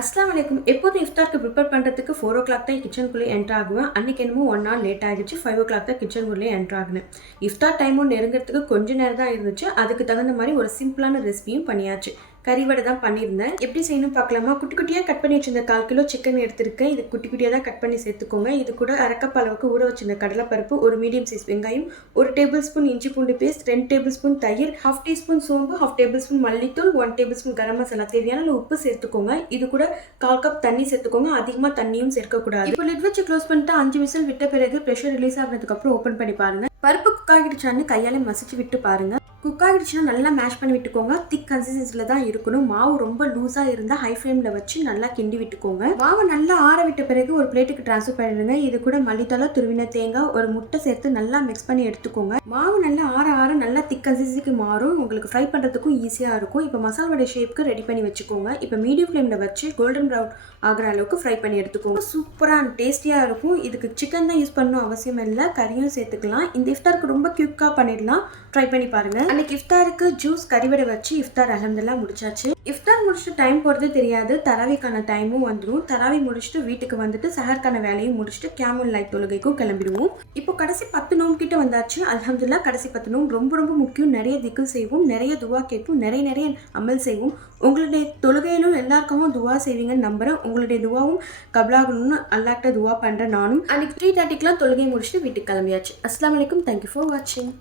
அஸ்ஸலாமு அலைக்கும். எப்போதும் இஃப்தாருக்கு ப்ரிப்பேர் பண்ணுறதுக்கு 4 o'clock தான் கிச்சனுக்குள்ளே என்ட்ரு ஆகுவேன். அன்றைக்கி என்னமோ 1 hour லேட் ஆகிடுச்சு. 5 o'clock தான் கிச்சனுக்குள்ளே என்ட்ரு ஆகினேன். இஃப்தார் டைமும் நெருங்கிறதுக்கு கொஞ்சம் நேரம் தான் இருந்துச்சு. அதுக்கு தகுந்த மாதிரி ஒரு சிம்பிளான ரெசிபியும் பண்ணியாச்சு. கறிவடை தான் பண்ணியிருந்தேன். எப்படி செய்யணும் பார்க்கலாமா? குட்டி குட்டியாக கட் பண்ணி வச்சிருந்த 1/4 கிலோ சிக்கன் எடுத்திருக்கேன். இது குட்டி குட்டியாக தான் கட் பண்ணி சேர்த்துக்கோங்க. இது கூட அரை கப் அளவுக்கு ஊற வச்சிருந்த கடலைப்பருப்பு, ஒரு மீடியம் சைஸ் வெங்காயம், 1 டேபிள் ஸ்பூன் இஞ்சி பூண்டு பேஸ்ட், 2 டேபிள் ஸ்பூன் தயிர், 1/2 டீஸ்பூன் சோம்பு, 1/2 டேபிள் ஸ்பூன் மல்லித்தூள், 1 டேபிள் ஸ்பூன் கரம் மசாலா, தேவையான உப்பு சேர்த்துக்கோங்க. இது கூட 1/4 கப் தண்ணி சேர்த்துக்கோங்க. அதிகமாக தண்ணியும் சேர்க்கக்கூடாது. இப்போ லிட் வச்சு க்ளோஸ் பண்ணிட்டு 5 விசில் விட்ட பிறகு ப்ரெஷர் ரிலீஸ் ஆனதுக்கு அப்புறம் ஓப்பன் பண்ணி பாருங்க. பருப்பு குக் ஆகிடுச்சான்னு கையால மசிச்சு விட்டு பாருங்க. குக் ஆகிடுச்சுன்னா நல்லா மேஷ் பண்ணி விட்டுக்கோங்க. திக் கன்சிஸ்டன்சியில் தான் இருக்கணும். மாவு ரொம்ப லூஸாக இருந்தால் ஹை ஃப்ளேமில் வச்சு நல்லா கிண்டி விட்டுக்கோங்க. மாவு நல்லா ஆற விட்ட பிறகு ஒரு பிளேட்டுக்கு ட்ரான்ஸ்ஃபர் பண்ணிடுங்க. இது கூட மல்லித்தலை, துருவின தேங்காய், ஒரு முட்டை சேர்த்து நல்லா மிக்ஸ் பண்ணி எடுத்துக்கோங்க. மாவு நல்லா ஆற ஆற நல்லா திக் கன்சிஸ்டன்சிக்கு மாறும். உங்களுக்கு ஃப்ரை பண்ணுறதுக்கும் ஈஸியாக இருக்கும். இப்போ மசாலா வடை ஷேப்புக்கு ரெடி பண்ணி வச்சுக்கோங்க. இப்போ மீடியம் ஃப்ளேமில் வச்சு கோல்டன் ப்ரௌன் ஆகிற அளவுக்கு ஃப்ரை பண்ணி எடுத்துக்கோங்க. சூப்பராக அண்ட் டேஸ்டியாக இருக்கும். இதுக்கு சிக்கன் தான் யூஸ் பண்ணணும் அவசியம் இல்லை, கறியும் சேர்த்துக்கலாம். இந்த இஃப்தாருக்கு ரொம்ப குயிக்காக பண்ணிடலாம். ட்ரை பண்ணி பாருங்க. அன்னைக்கு இஃப்தாருக்கு ஜூஸ் கறிவடை வச்சு இஃப்தார் அல்ஹம்துலில்லாஹ் முடிச்சாச்சு. இஃப்தார் முடிச்சுட்டு டைம் போகிறது தெரியாது. தராவிக்கான டைமும் வந்துடும். தராவி முடிச்சுட்டு வீட்டுக்கு வந்துட்டு சஹருக்கான வேலையும் முடிச்சுட்டு கியாமுல் லைல் தொழுகைக்கும் கிளம்பிடுவோம். இப்போ கடைசி 10 நோம்பு கிட்ட வந்தாச்சு. அல்ஹம்துலில்லாஹ் கடைசி 10 நோம்பு ரொம்ப ரொம்ப முக்கியம். நிறைய திக்ர் செய்வோம், நிறைய துவா கேட்போம், நிறைய அமல் செய்வோம். உங்களுடைய தொழுகையிலும் எல்லாருக்கும் துவா செய்வீங்கன்னு நம்புறேன். உங்களுடைய துவாவும் கபலாகணும்னு அல்லாஹ்ட்ட துவா பண்ணுறேன் நானும். அன்னைக்கு 3:30க்குலாம் தொழுகை முடிச்சுட்டு வீட்டுக்கு கிளம்பியாச்சு. அஸ்ஸலாமு அலைக்கும். தேங்க்யூ ஃபார் வாட்சிங்.